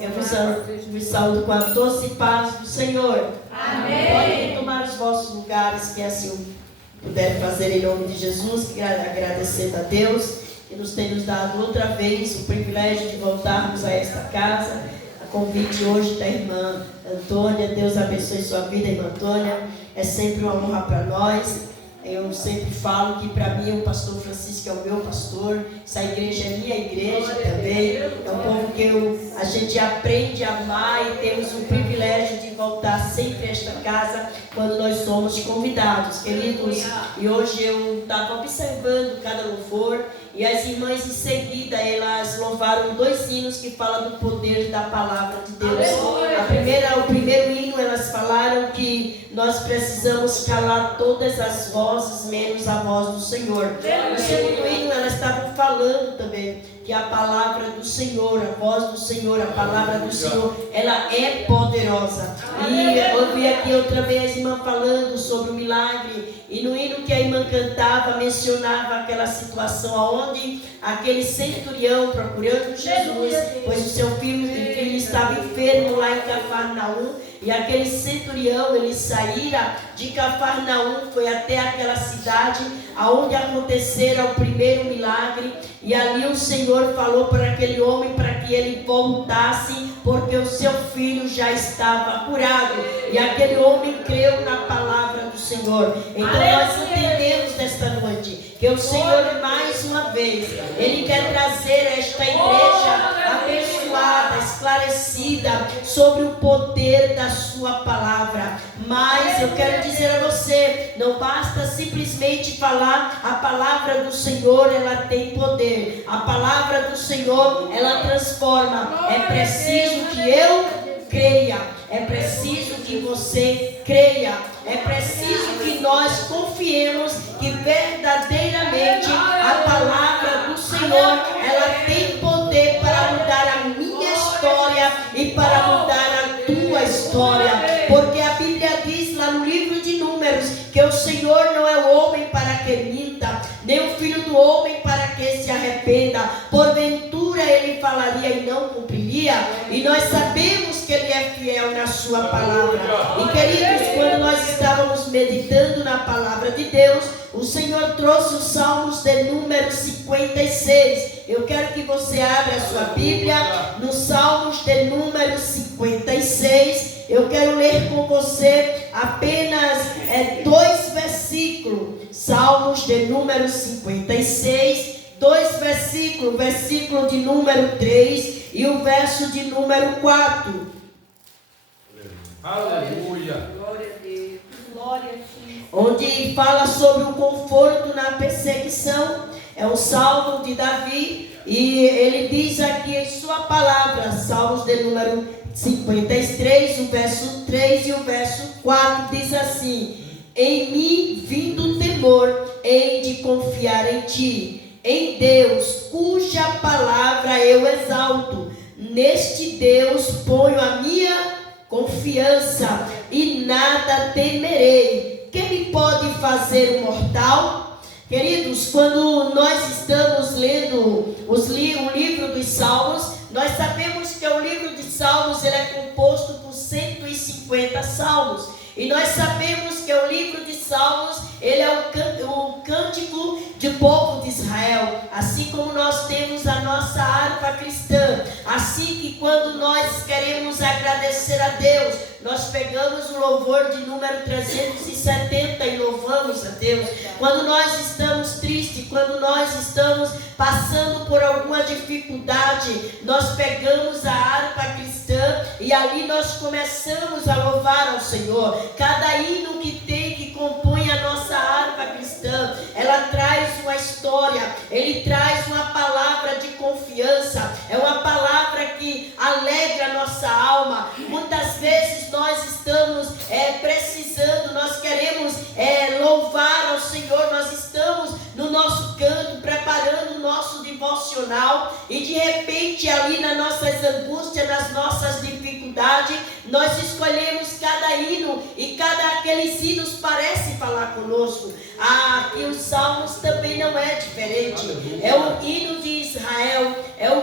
Eu vos saúdo com a doce paz do Senhor. Amém. Podem tomar os vossos lugares, que assim puderem fazer em nome de Jesus, agradecendo a Deus, que nos tem nos dado outra vez o privilégio de voltarmos a esta casa. A convite hoje da irmã Antônia. Deus abençoe sua vida, irmã Antônia. É sempre uma honra para nós. Eu sempre falo que para mim o pastor Francisco é o meu pastor. Essa igreja é minha igreja também. É um povo que a gente aprende a amar e temos o privilégio de voltar sempre a esta casa quando nós somos convidados, queridos. E hoje eu estava observando cada louvor e as irmãs em seguida elas louvaram 2 hinos que falam do poder da palavra de Deus. O primeiro hino elas falaram que nós precisamos calar todas as vozes menos a voz do Senhor. No segundo hino elas estavam falando também que a palavra do Senhor, a voz do Senhor, a palavra do Senhor, ela é poderosa. E eu ouvi aqui outra vez a irmã falando sobre o milagre, e no hino que a irmã cantava, mencionava aquela situação onde aquele centurião procurando Jesus, pois o seu filho estava enfermo lá em Cafarnaum, e aquele centurião, ele saíra de Cafarnaum, foi até aquela cidade aonde acontecera o primeiro milagre, e ali o Senhor falou para aquele homem para que ele voltasse, porque o seu filho já estava curado, e aquele homem creu na palavra do Senhor. Então nós entendemos nesta noite que o Senhor mais uma vez, Ele quer trazer esta igreja abençoada, esclarecida sobre o poder da sua palavra. Mas eu quero dizer a você, não basta simplesmente falar a palavra do Senhor, ela tem poder. A palavra do Senhor, ela transforma. É preciso que eu creia, é preciso que você creia, é preciso que nós confiemos que verdadeiramente a palavra do Senhor, ela tem poder para mudar a minha história e para mudar a tua história, porque a Bíblia diz lá no livro de Números que o Senhor não é o homem para que minta, nem o filho do homem para que se arrependa. Porventura ele falaria e não cumpriria, e nós sabemos que ele é fiel na sua palavra. E queridos, quando nós estávamos meditando na palavra de Deus, o Senhor trouxe os Salmos de número 56. Eu quero que você abra a sua Bíblia no Salmos de número 56. Eu quero ler com você apenas 2 versículos. Salmos de número 56, 2 versículos, versículo de número 3 e o verso de número 4. Aleluia. Glória a Deus. Glória a Deus. Onde fala sobre o conforto na perseguição. É o Salmo de Davi, e ele diz aqui em sua palavra, Salmos de número 53, o verso 3 e o verso 4, diz assim: em mim vindo o temor, hei de confiar em ti, em Deus, cuja palavra eu exalto. Neste Deus ponho a minha confiança, e nada temerei. Que me pode fazer o mortal? Queridos, quando nós estamos lendo o livro dos Salmos, nós sabemos que o livro de Salmos ele é composto por 150 salmos. E nós sabemos que o livro de Salmos ele é o cântico do povo de Israel. Assim como nós temos a nossa harpa cristã. Assim que quando nós queremos agradecer a Deus, nós pegamos o louvor de número 370 e louvamos a Deus. Quando nós estamos tristes, quando nós estamos passando por alguma dificuldade, nós pegamos a harpa cristã e ali nós começamos a louvar ao Senhor. Cada hino que compõe a nossa harpa cristã, ela traz uma história, ele traz uma palavra de confiança, é uma palavra que alegra a nossa alma. Muitas vezes nós estamos precisando, nós queremos louvar ao Senhor, nós estamos no nosso canto, preparando o nosso devocional, e de repente ali nas nossas angústias, nas nossas dificuldades, nós escolhemos cada hino, e cada aqueles hinos parece falar conosco. Aqui os Salmos também não é diferente. É o hino de Israel, é o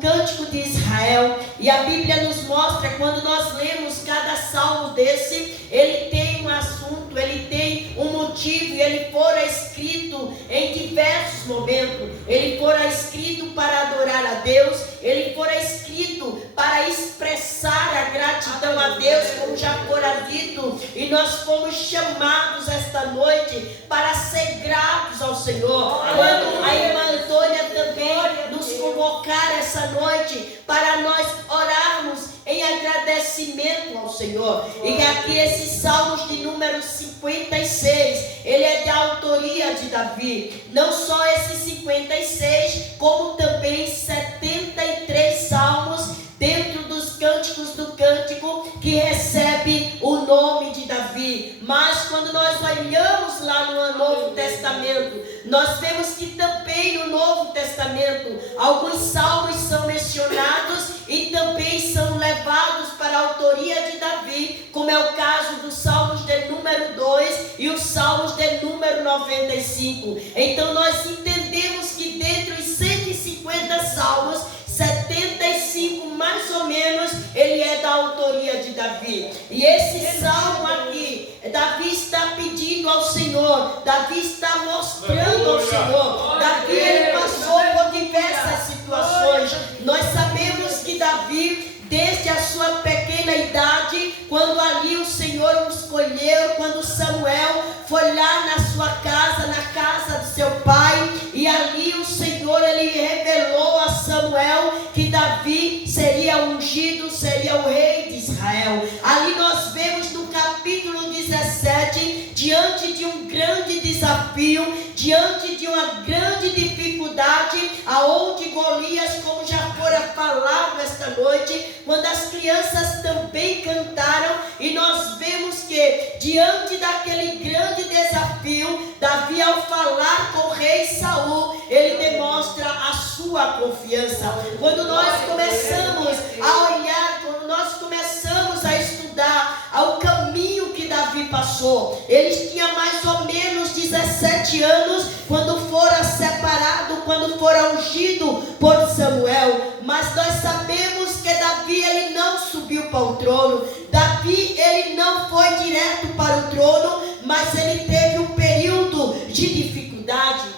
cântico de Israel. Israel. E a Bíblia nos mostra, quando nós lemos cada salmo desse, ele tem um assunto, ele tem um motivo, e ele fora escrito em diversos momentos. Ele fora escrito para adorar a Deus, ele fora escrito para expressar a gratidão a Deus, como já fora dito, e nós fomos chamados esta noite para ser gratos ao Senhor. Quando a irmã Antônia também nos convocar essa noite para nós orarmos em agradecimento ao Senhor. E aqui esses salmos de número 56, ele é de autoria de Davi. Não só esses 56, como também 73 salmos dentro dos cânticos do cântico que recebe o nome de Davi. Mas quando nós olhamos lá no Novo Testamento, nós vemos que também no Novo Testamento alguns salmos são mencionados e também são levados para a autoria de Davi, como é o caso dos salmos de número 2 e os salmos de número 95. Então nós entendemos que dentre os 150 salmos, 75 mais ou menos, ele é da autoria de Davi. E esse salmo aqui, Davi está pedindo ao Senhor, Davi está mostrando ao Senhor. Davi, ele passou por diversas situações. Nós sabemos que Davi, desde a sua pequena idade, quando ali o Senhor o escolheu, quando Samuel foi lá na sua casa, na casa do seu pai, e ali o Senhor, ele revelou a Samuel que Davi seria ungido, seria o rei de Israel. Ali nós vemos no capítulo 17, diante de um grande desafio, diante de uma grande dificuldade, aonde Golias, como já fora falado esta noite, quando as crianças também cantaram, e nós vemos que diante daquele grande desafio, Davi, ao falar com o rei Saul, ele demonstra a sua confiança. Quando nós começamos a olhar, quando nós começamos a estudar ao caminho que Davi passou, ele tinha mais ou menos 17 anos quando fora separado, quando fora ungido por Samuel. Mas nós sabemos que Davi, ele não subiu para o trono. Davi, ele não foi direto para o trono, mas ele teve um período de dificuldade.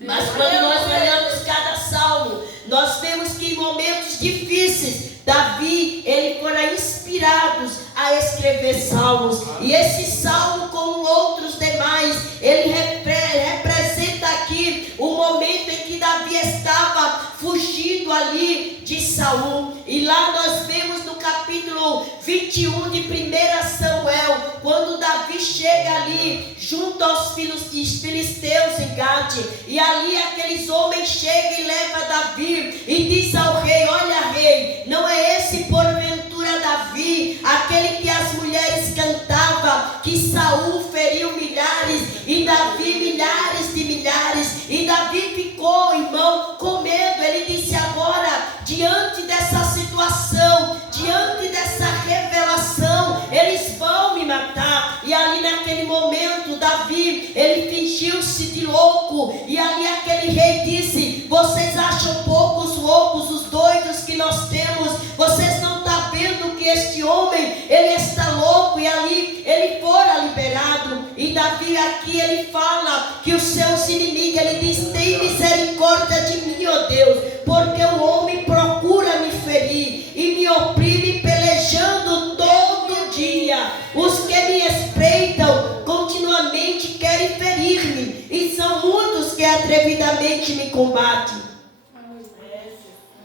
Mas quando nós olhamos cada salmo, nós vemos que em momentos difíceis, Davi, ele fora inspirado a escrever salmos. E esse salmo, como outros demais, ele representa aqui o momento em que Davi estava fugindo ali de Saul. E lá nós vemos no capítulo 21 de 1 Samuel, quando Davi chega ali junto aos filisteus em Gade, e ali aqueles homens chegam e levam Davi e diz ao rei: olha, rei, não é esse porventura Davi, aquele que as mulheres cantavam, que Saul feriu milhares e Davi milhares de milhares? E Davi ficou, irmão, com medo. Ele disse: agora, diante dessa situação, diante dessa revelação, eles vão me matar. E ali naquele momento, Davi, ele fingiu-se de louco, e ali aquele rei disse: vocês acham poucos loucos, os doidos que nós temos? Vocês não estão vendo que este homem, ele está louco? E ali ele fora liberado. E Davi aqui, ele fala que os seus inimigos, ele diz: tem misericórdia de mim, ó Deus, porque o homem procura me ferir e me oprime pelejando todo dia. Os que me espreitam continuamente querem ferir-me, e são muitos que atrevidamente me combatem.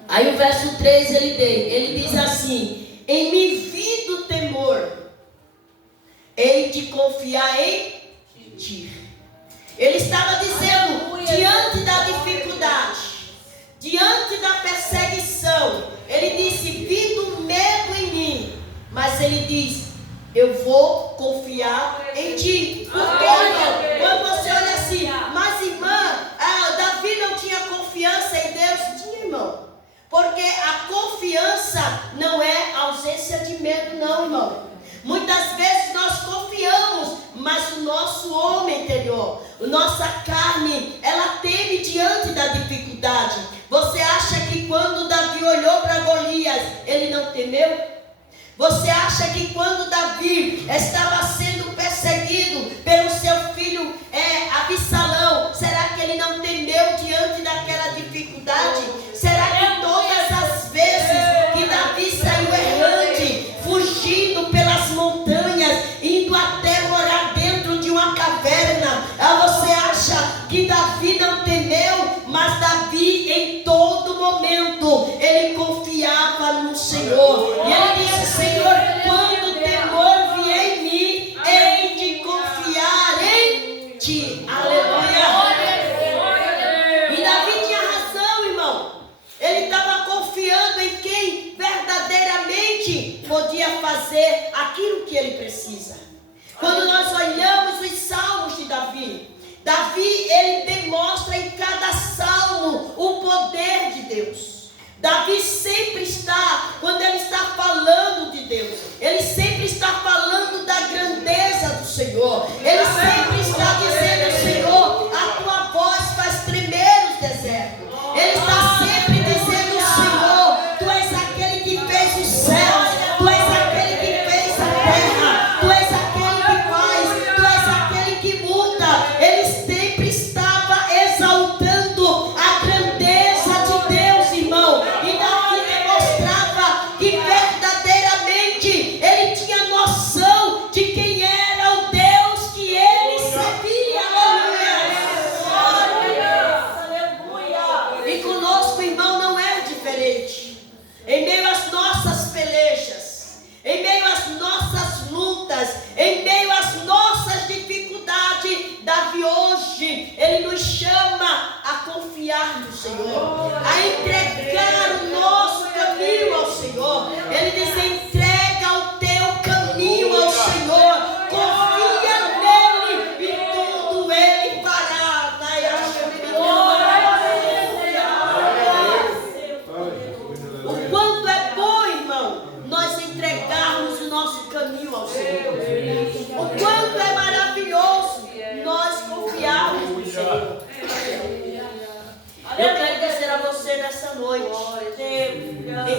Aí o verso 3 ele diz assim: em me vindo temor, hei de confiar em ti. Ele estava dizendo, diante da dificuldade, diante da perseguição, ele disse: vindo medo em mim, mas ele diz: eu vou confiar em ti. Por quê, irmão? Quando você olha assim, mas irmã, Davi não tinha confiança em Deus? Tinha, irmão. Porque a confiança não é ausência de medo, não, irmão. Muitas vezes nós confiamos, mas o nosso homem interior, a nossa carne, ela teme diante da dificuldade. Você acha que quando Davi olhou para Golias, montanhas, ele não temeu? Você acha que quando Davi estava sendo perseguido pelo seu filho Absalão, será que ele não temeu diante daquela dificuldade? Será que todas as vezes que Davi saiu errante, fugindo pelas montanhas, indo até morar dentro de uma caverna, você acha que Davi não temeu? Mas Davi, em todo momento, ele confiava no Senhor. E ele disse: Senhor, quando o temor vier em mim, hei de confiar em ti. Aleluia. E Davi tinha razão, irmão. Ele estava confiando em quem verdadeiramente podia fazer aquilo que ele precisa. Quando nós olhamos os salmos de Davi, ele demonstra em cada salmo o poder de Deus. Davi sempre está, quando ele está falando de Deus, ele sempre está falando da grandeza do Senhor. Ele sempre está dizendo: Senhor, a tua voz faz tremer os desertos. Ele está sempre dizendo: Senhor, tu és aquele que fez os céus, tu és aquele que fez a terra, tu és aquele que faz, tu és aquele que muda. Ele sempre estava exaltando a grandeza de Deus, irmão. E Davi demonstrava que verdadeiramente ele tinha noção de quem era o Deus que ele servia. Aleluia! E conosco, irmão, não é diferente. Em meio às nossas pelejas, em meio às nossas lutas, em meio às nossas dificuldades, Davi hoje, ele nos chama a confiar no Senhor, a entregar o nosso caminho ao Senhor. Ele diz: entrega o teu caminho ao Senhor, confia nele e tudo ele fará. O quanto é bom, irmão, nós entregarmos o nosso caminho ao Senhor. O quanto é maravilhoso nós confiarmos no Senhor. Eu quero dizer a você nessa noite: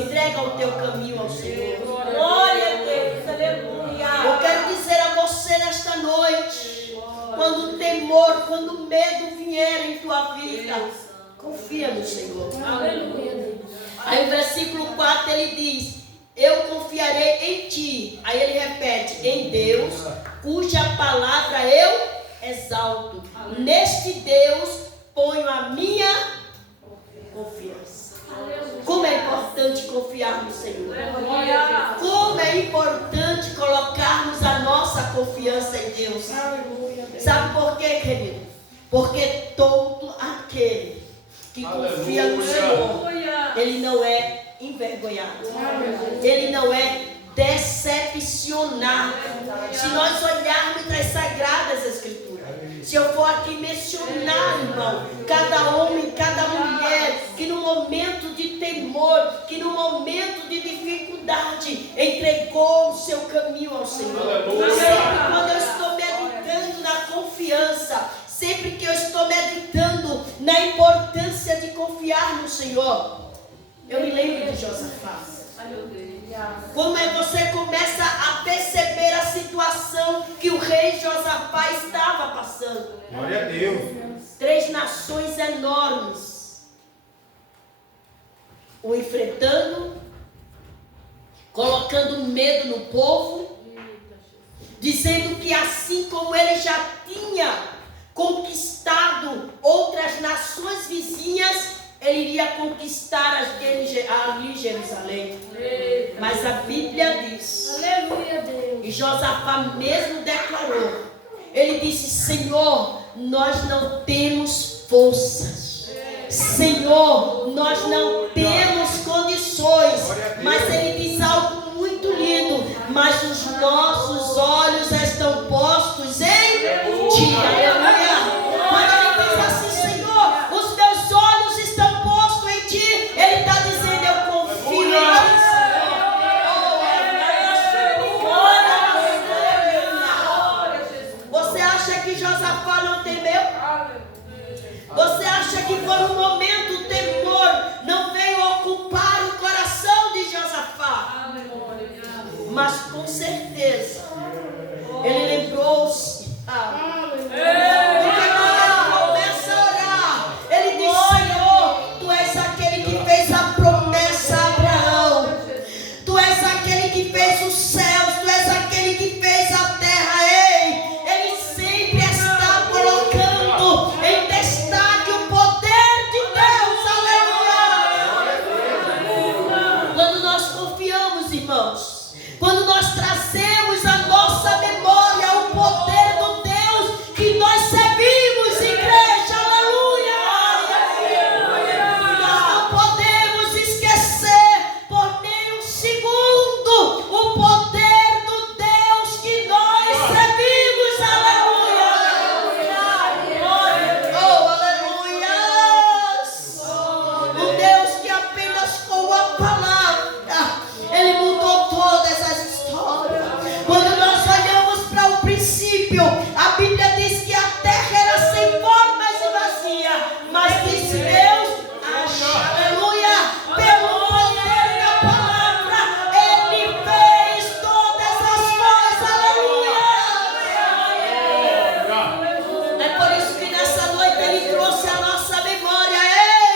entrega o teu caminho ao Senhor. Glória a Deus, aleluia. Eu quero dizer a você nesta noite: quando o temor, quando o medo vier em tua vida, confia no Senhor. Aleluia. Aí o versículo 4 ele diz: eu confiarei em ti. Aí ele repete: em Deus, cuja palavra eu exalto. Neste Deus ponho a minha confiança. Como é importante confiar no Senhor. Como é importante colocarmos a nossa confiança em Deus. Sabe por quê, querido? Porque todo aquele que confia no Senhor, ele não é envergonhado, ele não é decepcionado. Se nós olharmos nas Sagradas Escrituras, se eu for aqui mencionar, irmão, cada homem, cada mulher que no momento de temor, que no momento de dificuldade entregou o seu caminho ao Senhor. Sempre quando eu estou meditando na confiança, sempre que eu estou meditando na importância de confiar no Senhor, eu me lembro de Josafá. Como é que você começa a perceber a situação que o rei Josafá estava passando? Glória a Deus. 3 nações enormes o enfrentando, colocando medo no povo, dizendo que assim como ele já tinha conquistado outras nações vizinhas, ele iria conquistar ali Jerusalém. Mas a Bíblia diz, e Josafá mesmo declarou, ele disse: Senhor, nós não temos forças, Senhor, nós não temos condições. Mas ele diz algo muito lindo: mas os nossos olhos estão postos em ti. Aleluia. Quando ele diz assim: Senhor, os meus olhos estão postos em ti, ele está dizendo: eu confio em ti, Senhor. Você acha que Josafá não temeu? Você acha que por um momento o temor não veio ocupar mas com certeza ele lembrou-se. Porque quando ele começa a orar, ele diz: Senhor, tu és aquele que fez a promessa a Abraão, tu és aquele que fez os céus, tu és aquele que fez a terra. Ei, ele sempre está colocando em destaque o poder de Deus. Aleluia! Quando nós confiamos, irmãos, quando nós trazemos a nossa memória o poder do Deus que nós servimos, igreja, aleluia! Nós não podemos esquecer por nem um segundo o poder do Deus que nós servimos, aleluia! Oh, aleluia! O Deus que apenas com a palavra ele mudou todas as histórias. Quando nós olhamos para o princípio, a Bíblia diz que a terra era sem formas e vazia, mas disse Deus, aleluia, pelo poder da palavra, ele fez todas as coisas, aleluia. É por isso que nessa noite ele trouxe a nossa memória.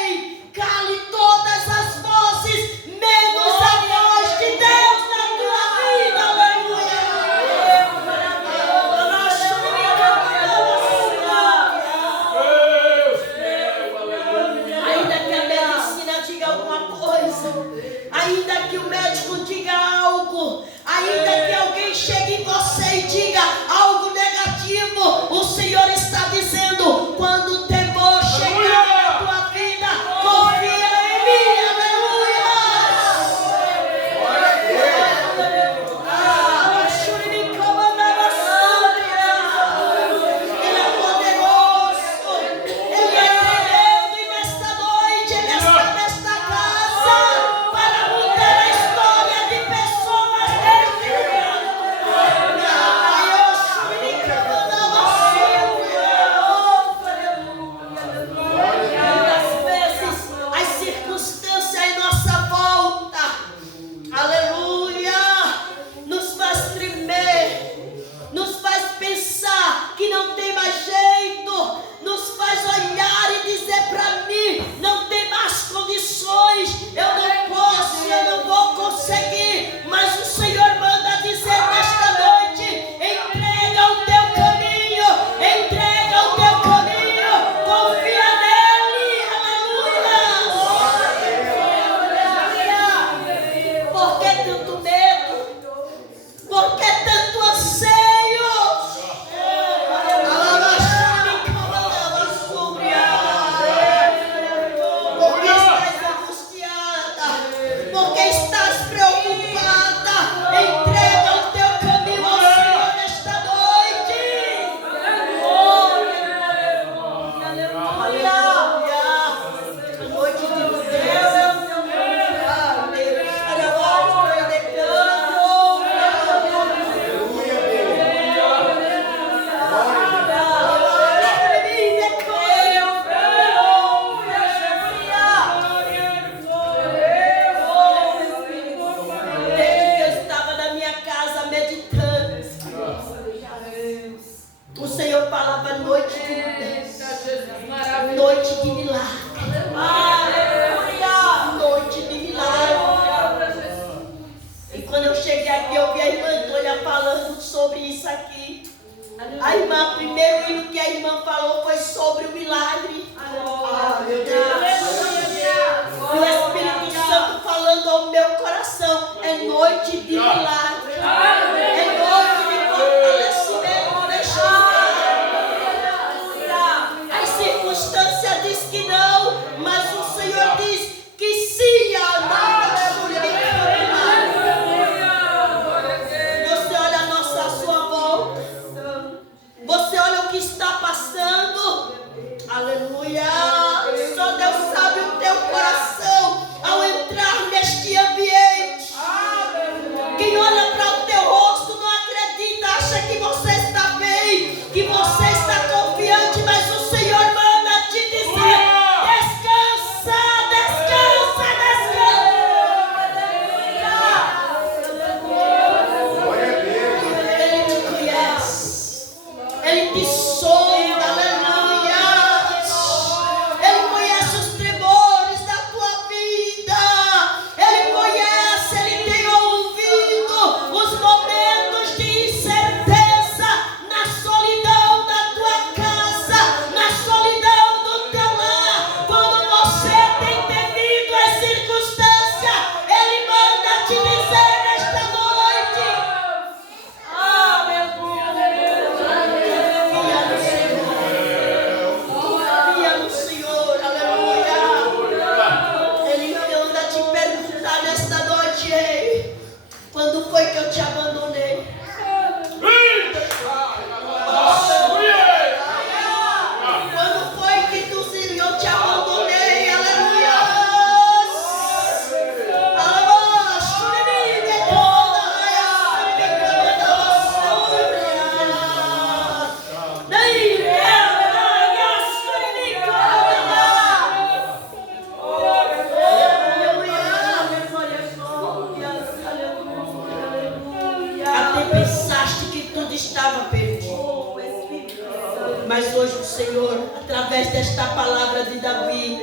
Ei, cale todas as vozes, menos a voz de Deus na tua vida, aleluia. Ainda que a medicina diga alguma coisa, ainda que o médico diga algo, ainda que alguém chegue em você e diga algo negativo, o Senhor está dizendo: quando o temor chegar na tua vida, confia em mim, aleluia. Ele é poderoso, ele é tremendo, e nesta noite ele está nesta casa para mudar a história de pessoas Muitas vezes as circunstâncias em nossa volta, aleluia, nos faz tremer, nos faz pensar que não tem mais jeito, nos faz olhar e dizer para mim: não tem mais condições, eu não posso, eu não vou conseguir. Mas o Senhor manda dizer nesta noite: entrega o teu caminho, entrega o teu caminho, confia nele, aleluia. Por que tanto medo? Por que tanto anseio? Porque estás angustiada, porque estás preocupada. Entrega o teu caminho ao Senhor nesta noite. Aleluia. A noite de Deus. Desde que eu estava na minha casa meditando, o Senhor falava noite de milagre. Noite de milagre. E quando eu cheguei aqui, eu vi a irmã Antônia falando sobre isso aqui. A irmã, o primeiro hino que a irmã falou foi sobre o milagre. Meu Deus. O Espírito Santo falando ao meu coração: é noite de milagre. É noite de fortalecimento nesta vida. As circunstâncias diz que não, mas o Senhor diz que sim, amada. Você olha a sua volta, você olha o que está passando, aleluia. Só Deus sabe o teu coração ao entrar neste ambiente. Quem olha Senhor, através desta palavra de Davi,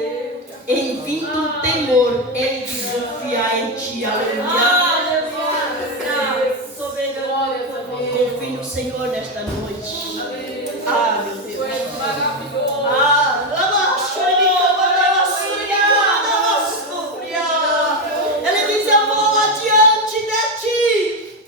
em vindo o temor, ele de confiar em Ti. Aleluia. Confie no Senhor nesta noite. Ah, meu Deus. Ele diz: eu vou adiante de Ti.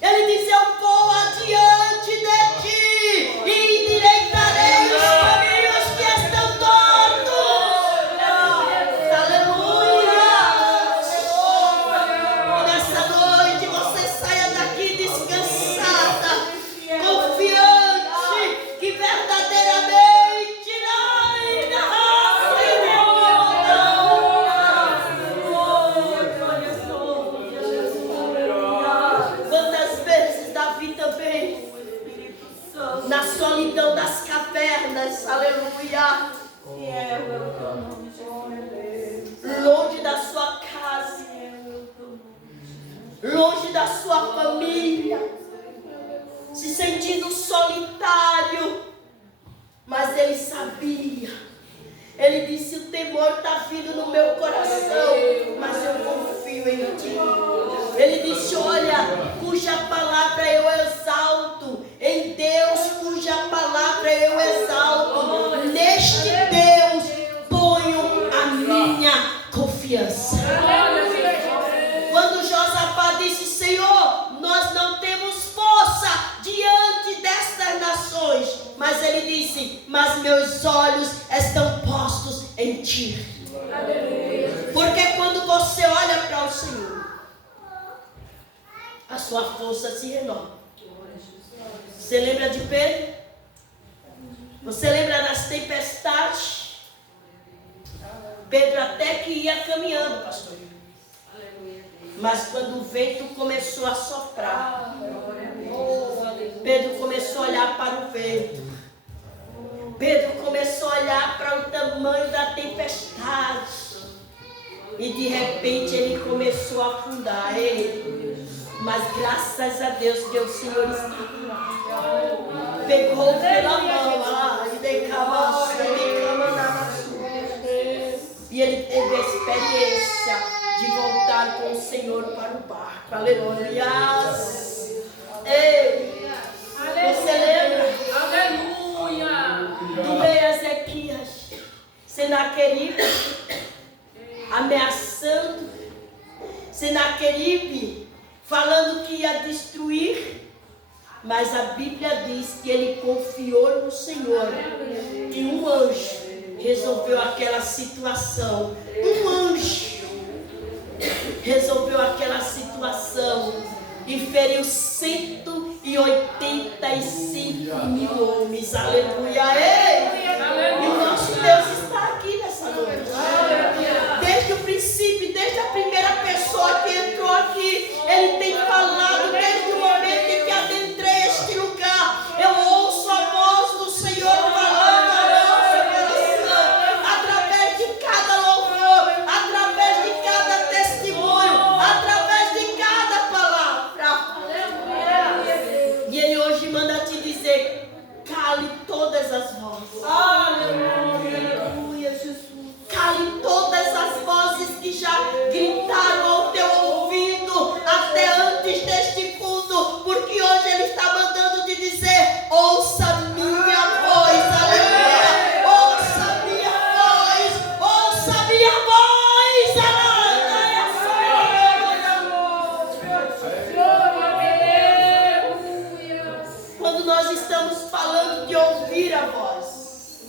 Ele diz: eu vou adiante de Ti e endireitarei os caminhos que estão tortos. Aleluia. Nessa noite você saia daqui descansada, confiante que verdadeiramente quantas vezes Davi também, na solidão das cavernas, aleluia, longe da sua casa, longe da sua família, se sentindo solitário, mas ele sabia. Ele disse: o temor está vindo no meu coração, mas eu confio em Ti. Ele disse: olha, cuja palavra eu exalto, em Deus cuja palavra eu exalto, neste Deus ponho a minha confiança. Quando Josafá disse: Senhor, nós não temos força diante destas nações, mas ele disse: mas meus olhos estão postos em Ti. Porque quando você olha para o Senhor, a sua força se renova. Você lembra de Pedro? Você lembra das tempestades? Pedro até que ia caminhando, pastor. Mas quando o vento começou a soprar, Pedro começou a olhar para o vento. Pedro começou a olhar para o tamanho da tempestade. E de repente ele começou a afundar. Mas graças a Deus que o Senhor estava lá. Pegou pela mão e ele teve a experiência de voltar com o Senhor para o barco. Aleluia. Ei, você lembra? Aleluia. Do rei Ezequias, Senaqueribe ameaçando, Senaqueribe falando que ia destruir, mas a Bíblia diz que ele confiou no Senhor, que um anjo resolveu aquela situação. Um anjo resolveu aquela situação e feriu 185 mil homens. Aleluia. E o nosso Deus está aqui nessa noite. Desde o princípio, desde a primeira pessoa que entrou aqui, Ele tem falado desde o momento em que adentrei este lugar. Eu ouço a voz do Senhor falando ao nosso coração, através de cada louvor, através de cada testemunho, através de cada palavra. E Ele hoje manda te dizer: cale todas as vozes. Aleluia, Jesus. Cale todas as vozes que já gritaram ao teu ouvido até antes deste culto, porque hoje Ele está mandando te dizer: ouça minha voz, aleluia, ouça minha voz, ouça minha voz, aleluia. Quando nós estamos falando de ouvir a voz,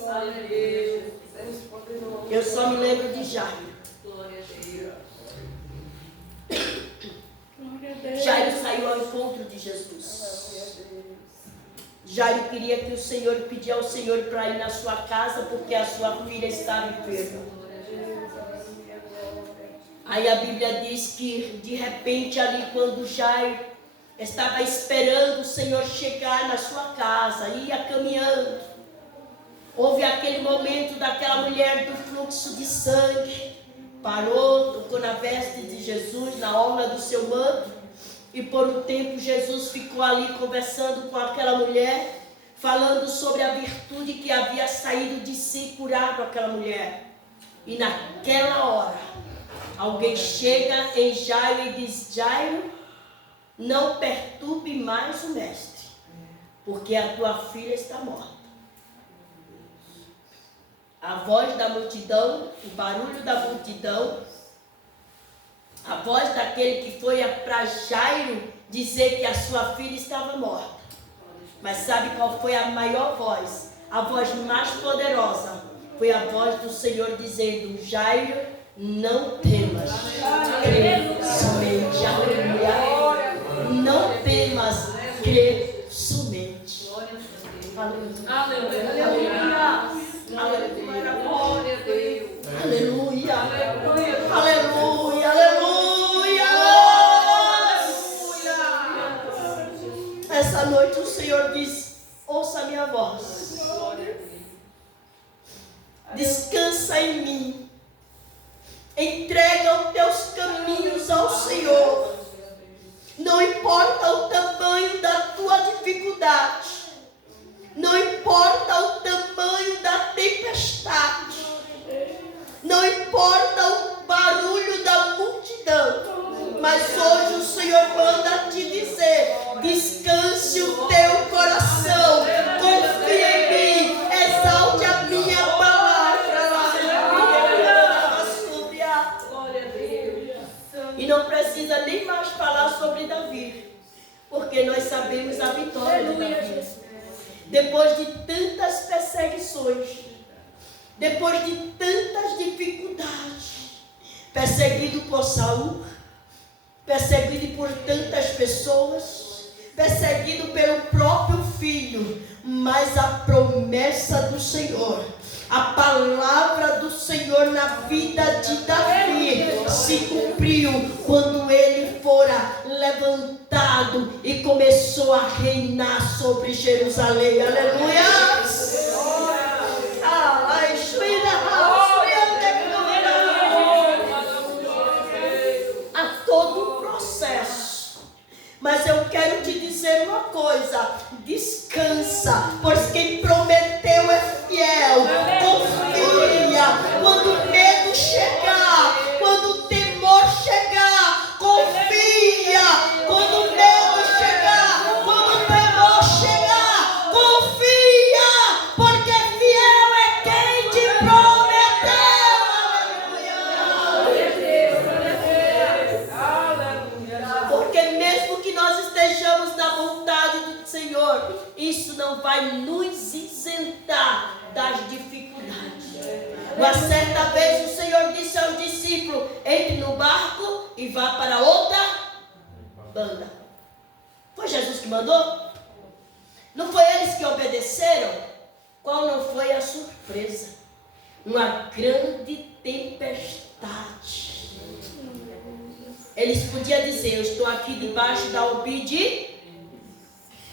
eu só me lembro de Jairo. Jairo saiu ao encontro de Jesus. Jairo queria que o Senhor, pedia ao Senhor para ir na sua casa, porque a sua filha estava enferma. Aí a Bíblia diz que de repente ali, quando Jairo estava esperando o Senhor chegar na sua casa, ia caminhando, houve aquele momento daquela mulher do fluxo de sangue, parou, tocou na veste de Jesus, na orla do seu manto, E por um tempo Jesus ficou ali conversando com aquela mulher, falando sobre a virtude que havia saído de si, curado aquela mulher. E naquela hora, alguém chega em Jairo e diz: Jairo, não perturbe mais o mestre, porque a tua filha está morta. A voz da multidão, o barulho da multidão, a voz daquele que foi para Jairo dizer que a sua filha estava morta. Mas sabe qual foi a maior voz? A voz mais poderosa foi a voz do Senhor dizendo: Jairo, não temas, crê somente. Aleluia. Não temas, crê somente. Aleluia. Aleluia. Aleluia. Aleluia. Aleluia. Aleluia. Essa noite o Senhor diz: ouça a minha voz. Descansa em mim. Entrega os teus caminhos ao Senhor. Não importa o tamanho da tua dificuldade. Não importa o tamanho da tempestade. Não importa o barulho da multidão. Mas hoje o Senhor manda te dizer: descanse o teu coração. Confia em mim. Exalte a minha palavra. E não precisa nem mais falar sobre Davi, porque nós sabemos a vitória de Davi. Depois de tantas perseguições, depois de tantas dificuldades, perseguido por Saul, perseguido por tantas pessoas, perseguido pelo próprio filho, mas a promessa do Senhor, a palavra do Senhor na vida de Davi se cumpriu quando ele fora levantado e começou a reinar sobre Jerusalém. Aleluia! A todo o processo. Mas eu quero te dizer uma coisa: descansa, pois quem prometeu é fiel. Confia. Quando o medo chegar, quando o temor chegar, confia. Quando o medo chegar, quando o temor chegar, confia, porque fiel é quem te prometeu. Aleluia. Porque mesmo que nós estejamos na vontade do Senhor, isso não vai nos isentar das dificuldades. Uma certa vez o Senhor disse aos discípulos: entre no barco e vá para outra banda. Foi Jesus que mandou? Não foi eles que obedeceram? Qual não foi a surpresa? Uma grande tempestade. Eles podiam dizer: eu estou aqui debaixo da obediência.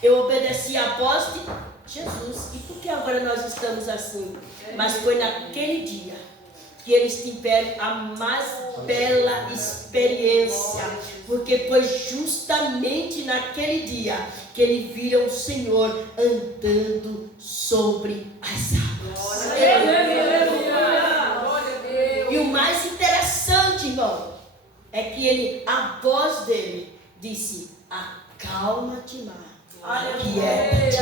Eu obedeci a voz de Jesus. E por que agora nós estamos assim? Mas foi naquele dia que eles tiveram a mais bela experiência. Porque foi justamente naquele dia que eles viram o Senhor andando sobre as águas. E o mais interessante, irmão, é que a voz dele disse: acalma-te, mar. Quieta-te.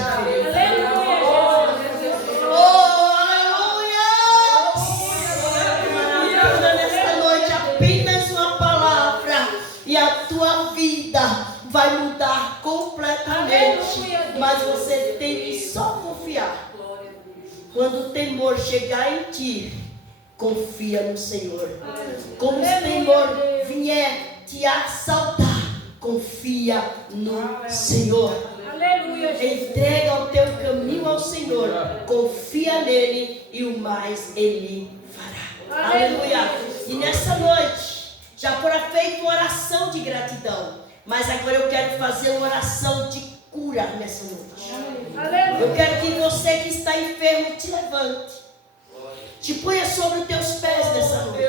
Oh, aleluia! Nesta noite, apenas uma palavra e a tua vida vai mudar completamente. Mas você tem que só confiar. Quando o temor chegar em ti, confia no Senhor. Quando o temor vier te assaltar, confia no Senhor. Aleluia. Entrega o teu caminho ao Senhor, confia nele e o mais ele fará. Aleluia. E nessa noite já fora feita uma oração de gratidão, mas agora eu quero fazer uma oração de cura nessa noite. Aleluia. Eu quero que você que está enfermo te levante, te ponha sobre os teus pés nessa noite.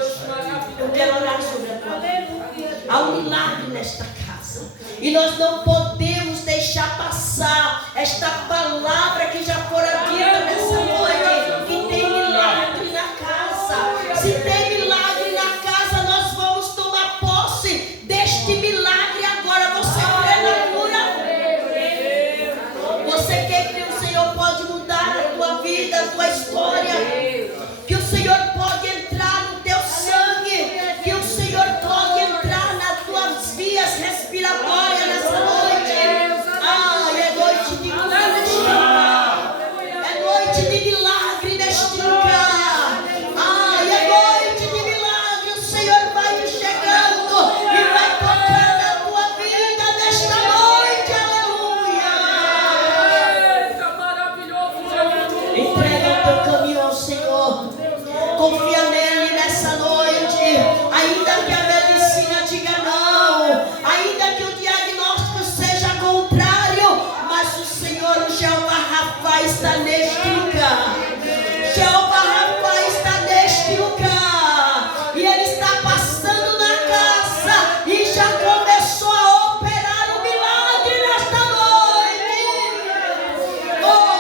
Eu quero orar sobre a tua vida. Há um milagre nesta casa. E nós não podemos deixar passar esta palavra que já fora dita nessa noite, que tem milagre na casa. Se tem milagre na casa, nós vamos tomar posse deste milagre agora. Você crê na cura? Você quer que o Senhor pode mudar a tua vida, a tua história? Que o Senhor pode entrar no teu sangue, que o Senhor pode entrar nas tuas vias respiratórias nessa noite. É noite de cura neste lugar. É noite de milagre neste lugar. É noite de milagre. O Senhor vai chegando e vai tocar na tua vida nesta noite. Aleluia. Entrega o teu caminho ao Senhor. Confia nele nessa noite. Ainda que a medicina diga não, ainda que o diagnóstico seja contrário, mas o Senhor, o Jeová Rafa, está neste lugar. Jeová Rafa está neste lugar. E ele está passando na casa e já começou a operar o milagre nesta noite. Oh,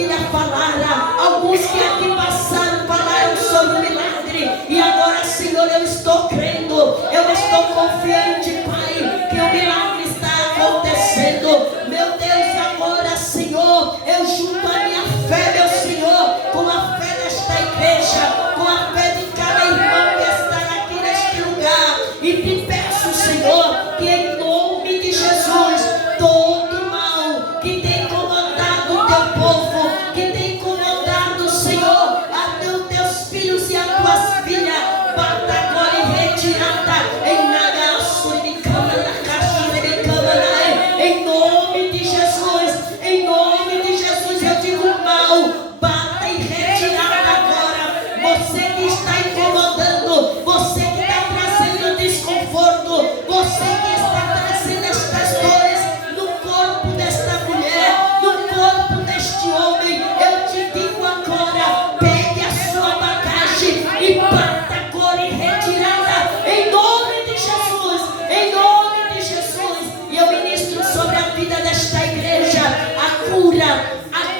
filha falara. Alguns que aqui passaram falaram sobre o milagre. E agora, Senhor, eu estou crendo. Eu estou confiante, Pai, que o milagre está acontecendo. Meu Deus, agora, Senhor, eu junto a minha fé, meu Senhor, com a fé desta igreja, com a fé de cada irmão que está aqui neste lugar. E te peço, Senhor, que em nome de Jesus, todo mal que tem incomodado o teu povo, que tem incomodado, Senhor, até os teus filhos e as tuas filhas, bata agora em retirada, em nagaço, em câmara, caixinha, em câmara, em nome de Jesus, em nome de Jesus, eu digo mal, bata em retirada agora. Você que está incomodando, você que está trazendo desconforto, você que está trazendo estas dores no corpo desta mulher, no corpo deste homem, eu te digo agora, pegue a sua bagagem e bata agora em retirada, em nome de Jesus, em nome de Jesus. E eu ministro sobre a vida desta igreja a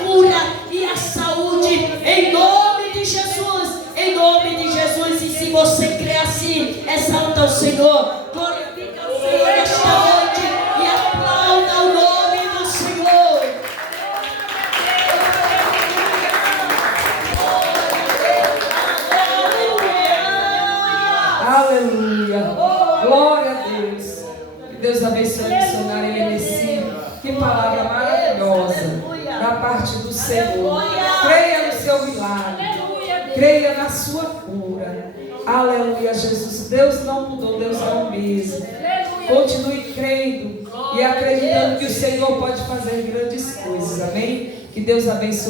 cura e a saúde, em nome de Jesus, em nome de Jesus. E se você crê assim, exalta o Senhor, glorifica o Senhor esta noite e aplauda o nome do Senhor. Aleluia. Glória a Deus. Que Deus abençoe a missionária Eleneci. Que palavra maravilhosa da parte do Senhor. Creia no seu milagre. Creia na sua cura. Aleluia, Jesus. Deus não mudou, Deus é o mesmo. Continue crendo e acreditando que o Senhor pode fazer grandes coisas. Amém? Que Deus abençoe.